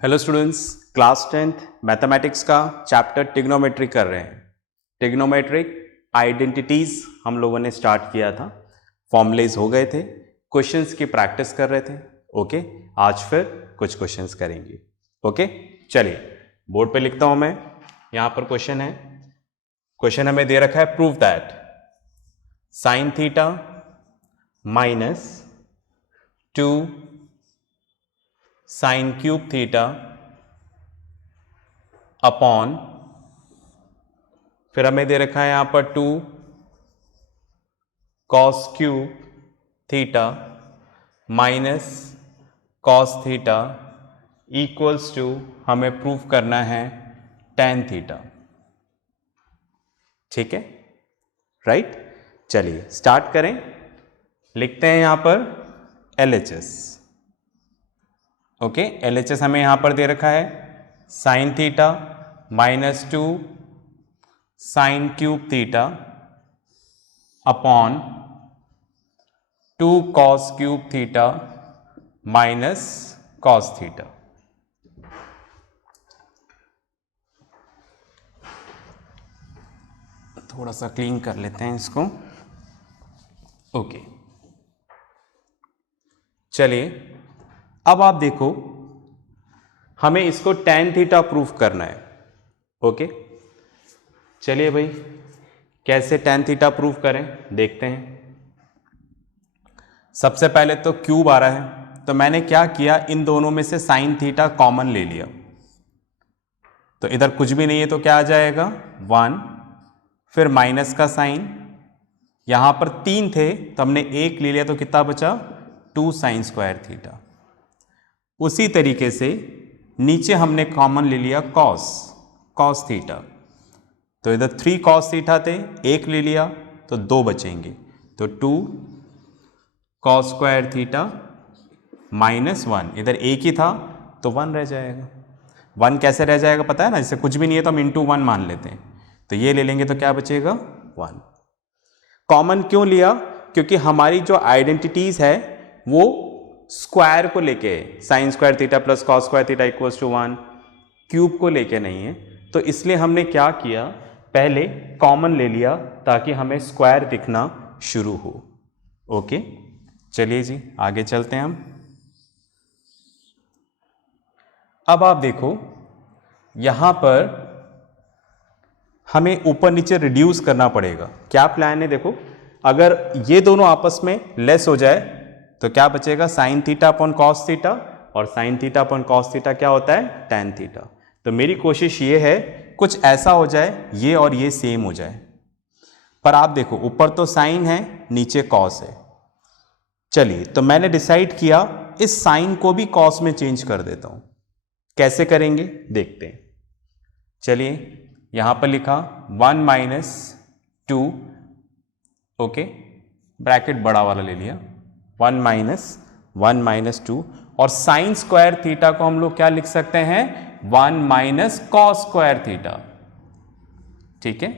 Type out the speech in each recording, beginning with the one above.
Hello students, class 10th mathematics का chapter trigonometry कर रहे हैं। ट्रिग्नोमेट्रिक आइडेंटिटीज हम लोगों ने स्टार्ट किया था, फॉर्मुलेज हो गए थे, क्वेश्चंस की प्रैक्टिस कर रहे थे। ओके, आज फिर कुछ क्वेश्चंस करेंगे। ओके, चलिए बोर्ड पे लिखता हूं मैं। यहां पर क्वेश्चन है, क्वेश्चन हमें दे रखा है prove that sine theta minus 2 sine cube theta upon, फिर हमें दे रखा है यहां पर 2 cos cube theta minus cos theta equals to, हमें प्रूफ करना है tan थीटा। ठीक है, राइट। चलिए स्टार्ट करें। लिखते हैं यहां पर LHS। ओके, LHS हमें यहां पर दे रखा है sine theta minus 2 sine cube theta upon 2 cos cube theta minus cos theta. थोड़ा सा क्लीन कर लेते हैं इसको। ओके, चलिए अब आप देखो, हमें इसको tan थीटा प्रूफ करना है। ओके, चलिए भाई कैसे tan थीटा प्रूफ करें देखते हैं। सबसे पहले तो क्यूब आ रहा है, तो मैंने क्या किया, इन दोनों में से साइन थीटा कॉमन ले लिया, तो इधर कुछ भी नहीं है तो क्या आ जाएगा 1, फिर माइनस का साइन, यहां पर 3 थे तो हमने 1 ले लिया तो कितना बचा 2 साइन स्क्वायर थीटा। उसी तरीके से नीचे हमने कॉमन ले लिया कॉस थीटा, तो इधर 3 कॉस थीटा थे, 1 ले लिया तो 2 बचेंगे, तो 2 कॉस स्क्वायर थीटा माइनस 1, इधर 1 ही था तो 1 रह जाएगा। 1 कैसे रह जाएगा पता है ना, जैसे कुछ भी नहीं है तो हम इंटू 1 मान लेते हैं, तो ये ले लेंगे तो क्या बचेगा 1। कॉमन क्यों लिया, क्योंकि हमारी जो आइडेंटिटीज है वो स्क्वायर को लेके है, sine square theta plus cos square theta equals to 1, cube को लेके नहीं है। तो इसलिए हमने क्या किया, पहले कॉमन ले लिया ताकि हमें स्क्वायर दिखना शुरू हो। ओके, चलिए जी आगे चलते हैं हम। अब आप देखो यहां पर हमें ऊपर नीचे रिड्यूस करना पड़ेगा। क्या प्लान है देखो, अगर ये दोनों आपस में लेस हो जाए तो क्या बचेगा, sine theta upon cos theta, और sine theta upon cos theta क्या होता है tan थीटा। तो मेरी कोशिश ये है कुछ ऐसा हो जाए ये और ये सेम हो जाए, पर आप देखो ऊपर तो साइन है नीचे कॉस है। चलिए तो मैंने डिसाइड किया इस साइन को भी कॉस में चेंज कर देता हूं। कैसे करेंगे देखते हैं। चलिए यहां पर लिखा 1 माइनस 2, ओके, ब्रैकेट बड़ा वाला ले लिया, 1 माइनस 2, और साइन स्क्वायर थीटा को हम लोग क्या लिख सकते हैं 1 माइनस कॉस स्क्वायर थीटा। ठीक है,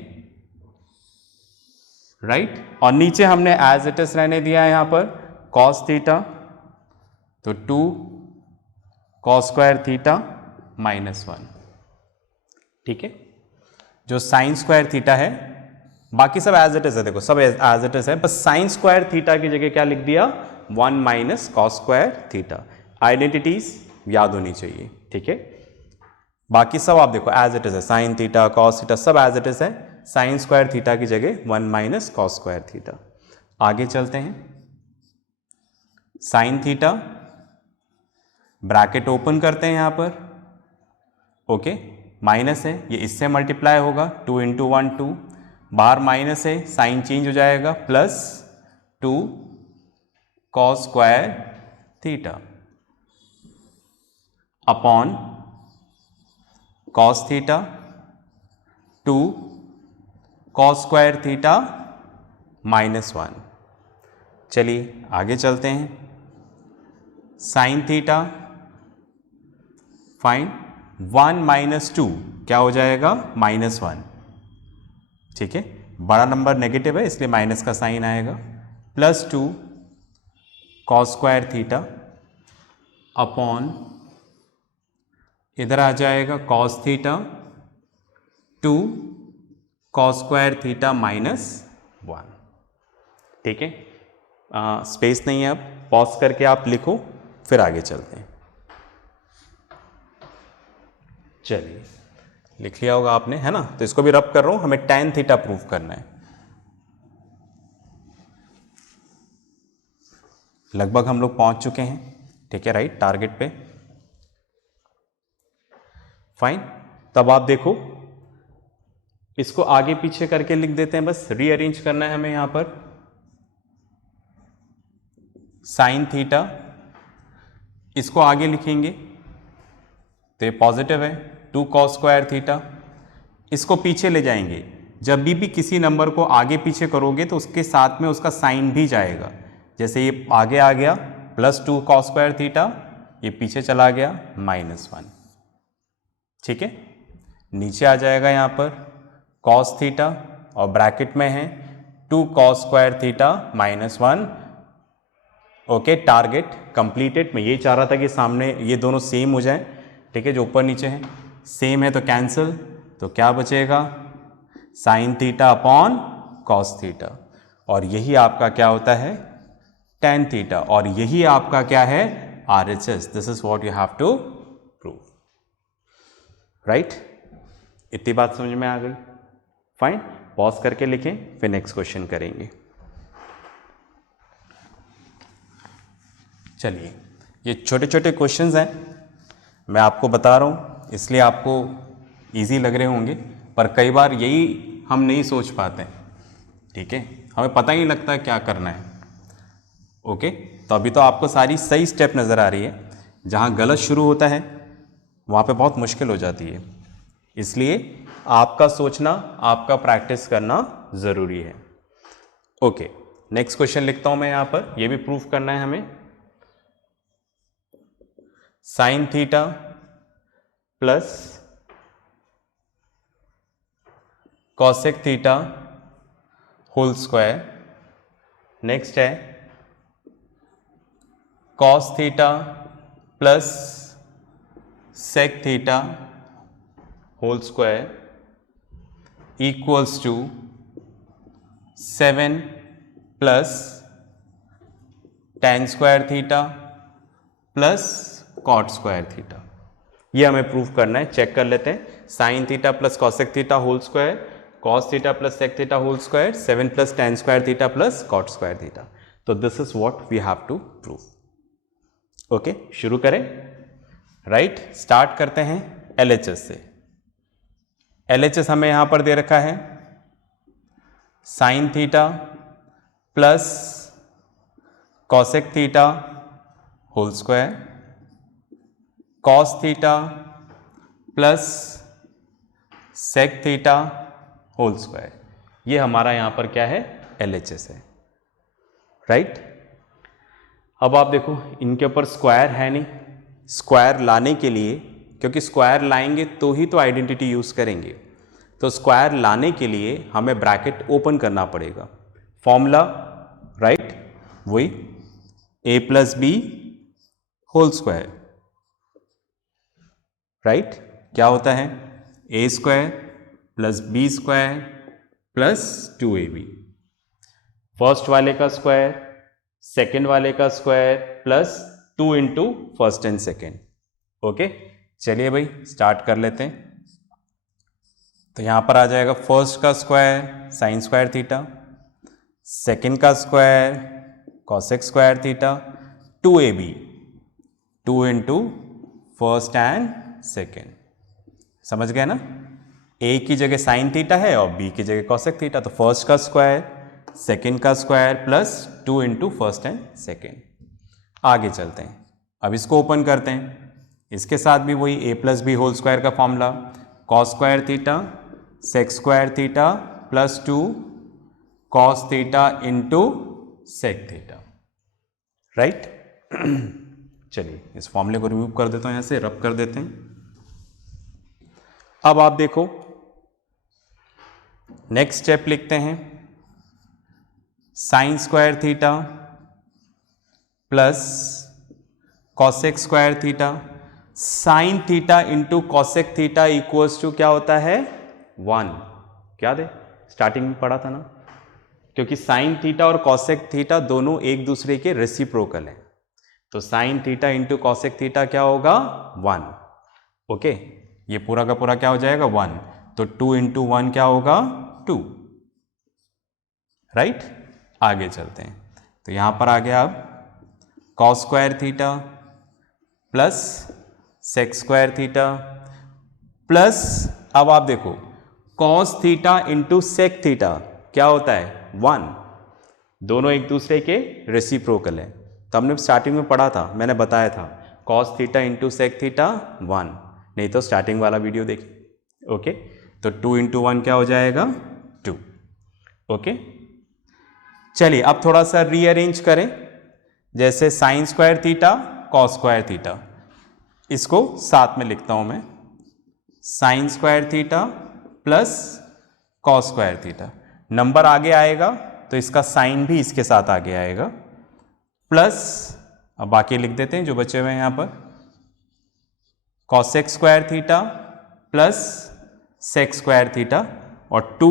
राइट। और नीचे हमने एज इट इज रहने दिया है यहां पर कॉस थीटा, तो 2 कॉस स्क्वायर थीटा माइनस 1। ठीक है, जो साइन स्क्वायर थीटा है बाकी सब एज इट इज है, देखो सब एज इट इज है, बस साइन स्क्वायर थीटा की जगह क्या लिख दिया 1 minus cos square theta. Identities याद होनी चाहिए। ठीक है, बाकी सब आप देखो एज इट इज है, साइन थीटा कॉस थीटा सब एज इट इज है, साइन स्क्वायर थीटा की जगह 1 माइनस कॉस स्क्वायर थीटा। आगे चलते हैं, साइन थीटा ब्रैकेट ओपन करते हैं यहां पर, ओके, माइनस है ये इससे मल्टीप्लाई होगा 2 इंटू 1 2, बाहर माइनस है साइन चेंज हो जाएगा plus 2 cos square theta upon cos theta 2 cos square theta minus 1। चलिए आगे चलते हैं, साइन थीटा फाइन 1 माइनस 2 क्या हो जाएगा -1। ठीक है, बड़ा नंबर नेगेटिव है इसलिए माइनस का साइन आएगा, plus 2 cos square theta upon इधर आ जाएगा cos theta two cos square theta minus 1। ठीक है, स्पेस नहीं है, अब पॉज करके आप लिखो, फिर आगे चलते हैं। चलिए, लिख लिया होगा आपने, है ना? तो इसको भी रब कर रहा हूं, हमें tan थीटा प्रूव करना है। लगभग हम लोग पहुंच चुके हैं, ठीक है, राइट, टारगेट पे। फाइन, तब आप देखो, इसको आगे पीछे करके लिख देते हैं, बस रीअरेंज करना है हमें। यहां पर साइन थीटा, इसको आगे लिखेंगे तो ये पॉजिटिव है, 2 कॉस स्क्वायर थीटा। इसको पीछे ले जाएंगे, जब भी किसी नंबर को आगे पीछे करोगे तो उसके साथ में उसका साइन भी जाएगा। जैसे ये आगे आ गया +2 कॉस स्क्वायर थीटा, ये पीछे चला गया -1। ठीक है, नीचे आ जाएगा यहाँ पर कॉस थीटा और ब्रैकेट में है 2 cos square theta -1। Okay, target completed. मैं ये चाह रहा था कि सामने ये दोनों सेम हो जाए, ठीक है, जो ऊपर नीचे है सेम है तो कैंसिल, तो क्या बचेगा, sine theta upon cos theta, और यही आपका क्या होता है, tan थीटा, और यही आपका क्या है, RHS। This is what you have to prove, right. इतनी बात समझ में आ गई? फाइन, पॉज करके लिखें, फिर नेक्स्ट क्वेश्चन करेंगे। चलिए, ये छोटे छोटे क्वेश्चंस हैं, मैं आपको बता रहा हूँ इसलिए आपको इजी लग रहे होंगे, पर कई बार यही हम नहीं सोच पाते हैं, ठीक है, हमें पता ही नहीं लगता क्या करना है। ओके, तो अभी तो आपको सारी सही स्टेप नज़र आ रही है, जहाँ गलत शुरू होता है वहाँ पे बहुत मुश्किल हो जाती है, इसलिए आपका सोचना, आपका प्रैक्टिस करना ज़रूरी है। ओके, नेक्स्ट क्वेश्चन लिखता हूँ मैं यहाँ पर, ये भी प्रूफ करना है हमें। Sine theta plus cosec theta whole square, next है cos theta plus sec theta whole square equals to 7 plus tan square theta plus cot square theta. ये हमें प्रूफ करना है, चेक कर लेते हैं। Sine theta plus cosec theta whole square, cos theta plus sec theta whole square, 7 plus tan square theta plus cot square theta. तो this is what we have to prove. Okay, शुरू करें, right, start करते हैं LHS से। LHS हमें यहां पर दे रखा है sine theta plus cosec theta whole square, cos theta plus sec theta whole square. ये हमारा यहां पर क्या है, LHS है, राइट। अब आप देखो, इनके ऊपर स्क्वायर है नहीं, स्क्वायर लाने के लिए, क्योंकि स्क्वायर लाएंगे तो ही तो आइडेंटिटी यूज करेंगे, तो स्क्वायर लाने के लिए हमें ब्रैकेट ओपन करना पड़ेगा। फॉर्मूला, राइट, वही a plus B whole square, right. क्या होता है, a square plus B square plus 2ab, first वाले का स्क्वायर, सेकेंड वाले का square plus 2 into first and second. Okay, चलिए भाई स्टार्ट कर लेते हैं। तो यहां पर आ जाएगा फर्स्ट का square sine square theta, second का square cosec square theta, 2ab, 2 into first and second. समझ गए ना, a की जगह साइन थीटा है और b की जगह कॉसेक थीटा, तो फर्स्ट का स्क्वायर सेकेंड का square plus 2 into first and second. आगे चलते हैं, अब इसको ओपन करते हैं, इसके साथ भी वही a plus B whole square का formula, cos square theta sec square theta plus 2 cos theta into sec theta, right. चलिए इस फॉर्मूले को रिमूव कर देता हूं, यहां से रब कर देते हैं। अब आप देखो, नेक्स्ट स्टेप लिखते हैं, sine square theta plus cosec square theta, sine theta into cosec theta equals to क्या होता है 1। क्या दे स्टार्टिंग में पढ़ा था ना, क्योंकि साइन थीटा और कॉसेक थीटा दोनों एक दूसरे के रेसिप्रोकल हैं, तो sign theta into cosec theta क्या होगा 1। ओके, ये पूरा का पूरा क्या हो जाएगा 1, तो 2 इंटू 1 क्या होगा 2। राइट, आगे चलते हैं। तो यहां पर आ गया अब cos square theta plus sec square theta plus, अब आप देखो cos theta into sec theta क्या होता है 1, दोनों एक दूसरे के रेसिप्रोकल है। तो हमने स्टार्टिंग में पढ़ा था, मैंने बताया था cos theta into sec theta 1, नहीं तो स्टार्टिंग वाला वीडियो देखिए। ओके, तो 2 इंटू 1 क्या हो जाएगा 2। ओके, चलिए अब थोड़ा सा रीअरेंज करें, जैसे sign square theta cos square theta, इसको साथ में लिखता हूं मैं, sign square theta plus cos square theta, number आगे आएगा तो इसका साइन भी इसके साथ आगे आएगा, प्लस अब बाकी लिख देते हैं जो बचे हुए हैं यहां पर, cosec square theta plus sec square theta, और 2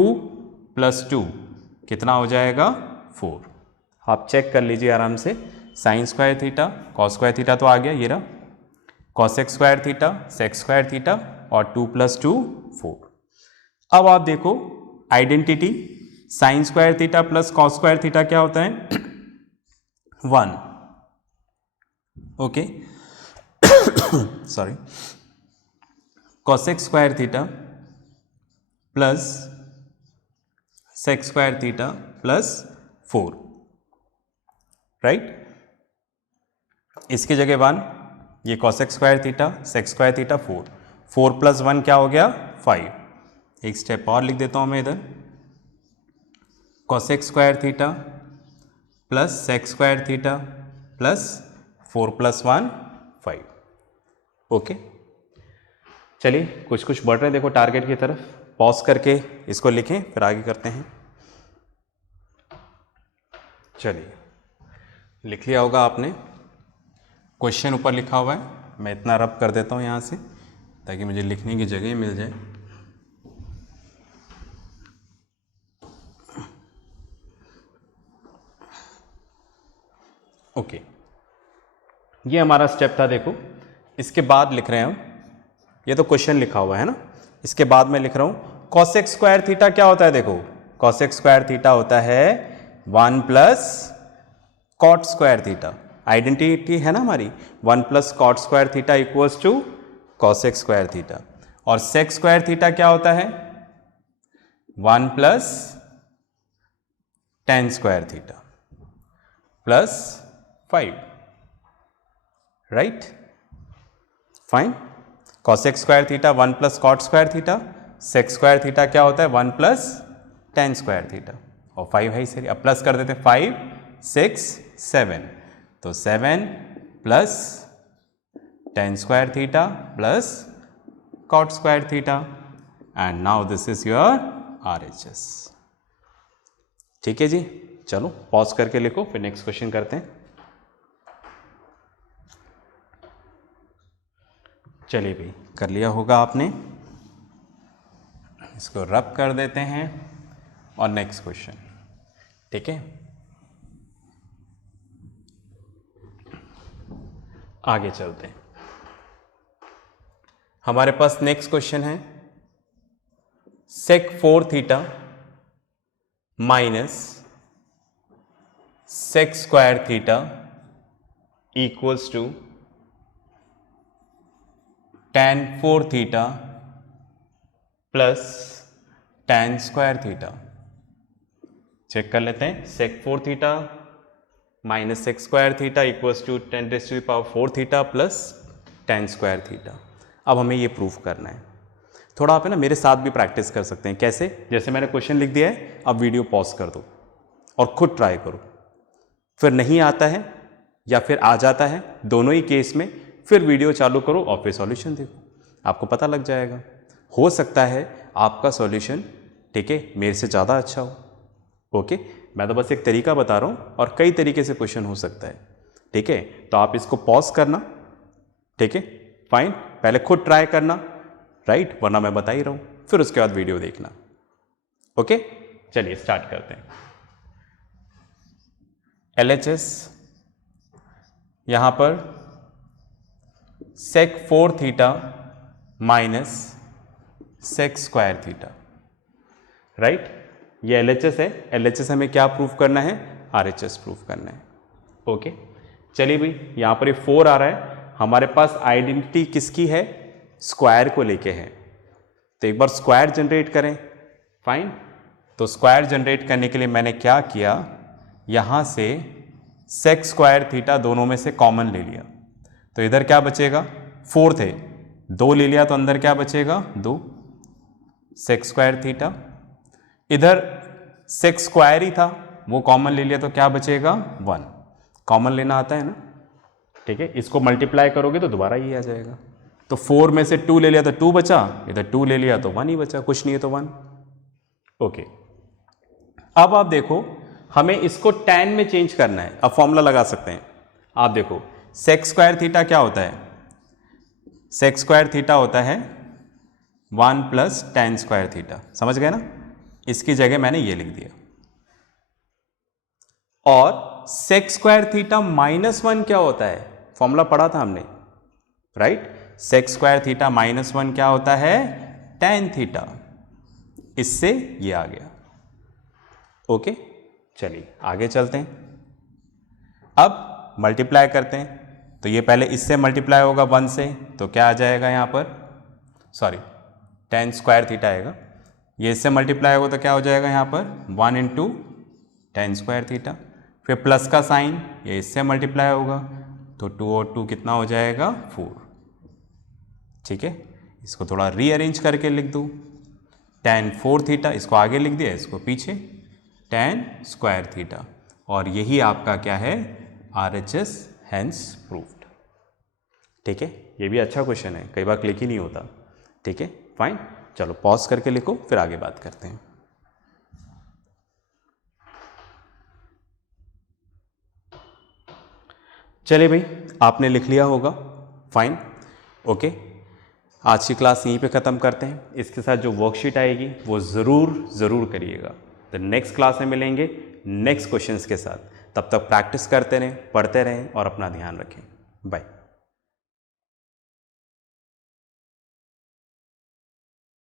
प्लस 2 कितना हो जाएगा 4। आप चेक कर लीजिए आराम से, sine square theta cos square theta तो आ गया, ये रहा cosec square theta sec square theta और 2 प्लस 2 4। अब आप देखो identity, sine square theta plus cos square theta क्या होता है 1। Okay, sorry, cosec square theta plus sec square theta plus 4। Right, इसकी जगह 1, ये cosec square theta sec square theta 4, 4 plus 1 क्या हो गया 5। एक स्टेप और लिख देता हूं मैं इधर, cosec square theta plus sec square theta plus 4 plus 1 5। Okay, चलिए कुछ कुछ बढ़ रहे हैं देखो टारगेट की तरफ, पॉज करके इसको लिखें फिर आगे करते हैं। चलिए लिख लिया होगा आपने, क्वेश्चन ऊपर लिखा हुआ है, मैं इतना रब कर देता हूं यहां से ताकि मुझे लिखने की जगह मिल जाए। ओके, ये हमारा स्टेप था, देखो इसके बाद लिख रहे हैं हम, ये तो क्वेश्चन लिखा हुआ है ना, इसके बाद मैं लिख रहा हूं कॉसेक स्क्वायर थीटा क्या होता है, देखो कॉसेक स्क्वायर थीटा होता है 1 plus cot square theta, identity है ना हमारी, 1 plus cot square theta equals to cosec square theta, और सेक स्क्वायर थीटा क्या होता है 1 plus tan square theta plus 5। Right, fine, cosec square theta 1 plus cot square theta, sec square theta क्या होता है 1 प्लस टेन स्क्वायर थीटा, और 5 है सही, अब प्लस कर देते हैं 5 6 7, तो 7 plus tan square theta plus cot square theta, and now this is your RHS। ठीक है जी, चलो पॉज करके लिखो फिर नेक्स्ट क्वेश्चन करते हैं। चलिए भाई, कर लिया होगा आपने, इसको रब कर देते हैं और नेक्स्ट क्वेश्चन। ठीक है, आगे चलते हैं, हमारे पास नेक्स्ट क्वेश्चन है sec 4 theta minus sec square theta equals to tan 4 theta plus tan square theta. Check कर लेते हैं, sec 4 theta minus sec square theta equals to 10⁴ theta plus tan square theta. अब हमें ये प्रूफ करना है, थोड़ा आप है ना मेरे साथ भी प्रैक्टिस कर सकते हैं। कैसे? जैसे मैंने क्वेश्चन लिख दिया है, अब वीडियो पॉज कर दो और खुद ट्राई करो, फिर नहीं आता है या फिर आ जाता है, दोनों ही केस में फिर वीडियो चालू करो और फिर सॉल्यूशन देखो, आपको पता लग जाएगा। हो सकता है आपका सॉल्यूशन, ठीक है, मेरे से ज़्यादा अच्छा हो। ओके, मैं तो बस एक तरीका बता रहा हूँ और कई तरीके से क्वेश्चन हो सकता है। ठीक है, तो आप इसको पॉज करना, ठीक है, फाइन, पहले खुद ट्राई करना, राइट, वरना मैं बता ही रहा हूं, फिर उसके बाद वीडियो देखना। ओके, चलिए स्टार्ट करते हैं। LHS यहां पर sec 4 theta minus sec square theta, right, ये LHS है। LHS हमें क्या प्रूफ करना है? RHS प्रूफ करना है। ओके, चलिए भाई, यहां पर ये 4 आ रहा है, हमारे पास आइडेंटिटी किसकी है? स्क्वायर को लेके है, तो एक बार स्क्वायर जनरेट करें। फाइन, तो स्क्वायर जनरेट करने के लिए मैंने क्या किया, यहां से sec स्क्वायर थीटा दोनों में से कॉमन ले लिया, तो इधर क्या बचेगा? 4 थे, 2 ले लिया तो अंदर क्या बचेगा? 2 sec स्क्वायर थीटा। इधर sec स्क्वायर ही था, वो कॉमन ले लिया तो क्या बचेगा? 1। कॉमन लेना आता है ना, ठीक है, इसको मल्टीप्लाई करोगे तो दोबारा ये आ जाएगा। तो 4 में से 2 ले लिया तो 2 बचा, इधर 2 ले लिया तो 1 ही बचा, कुछ नहीं है तो 1। ओके, अब आप देखो, हमें इसको tan में चेंज करना है। अब फॉर्मूला लगा सकते हैं, आप देखो sec स्क्वायर थीटा क्या होता है? sec स्क्वायर थीटा होता है 1 प्लस tan स्क्वायर थीटा, समझ गए ना? इसकी जगह मैंने ये लिख दिया। और sec स्क्वायर थीटा माइनस 1 क्या होता है? फॉर्मूला पढ़ा था हमने, right, sec square theta minus 1 क्या होता है? tan theta. इससे ये आ गया। ओके, चलिए आगे चलते हैं। अब मल्टीप्लाई करते हैं, तो ये पहले इससे मल्टीप्लाई होगा 1 से, तो क्या आ जाएगा यहाँ पर? सॉरी, tan स्क्वायर थीटा आएगा। ये इससे मल्टीप्लाई होगा तो क्या हो जाएगा यहाँ पर? 1 इंटू tan स्क्वायर थीटा। फिर प्लस का साइन, ये इससे मल्टीप्लाई होगा, तो 2 और 2 कितना हो जाएगा? 4। ठीक है, इसको थोड़ा रीअरेंज करके लिख दूँ, tan 4 थीटा, इसको आगे लिख दिया, इसको पीछे, tan स्क्वायर थीटा, और यही आपका क्या है? RHS, hence proved. ठीक है, ये भी अच्छा क्वेश्चन है, कई बार क्लिक ही नहीं होता। ठीक है, फाइन, चलो पॉज करके लिखो, फिर आगे बात करते हैं। चलिए भाई, आपने लिख लिया होगा, फाइन। ओके, आज की क्लास यहीं पे ख़त्म करते हैं। इसके साथ जो वर्कशीट आएगी वो ज़रूर करिएगा। तो नेक्स्ट क्लास में मिलेंगे नेक्स्ट क्वेश्चंस के साथ। तब तक प्रैक्टिस करते रहें, पढ़ते रहें और अपना ध्यान रखें। बाय।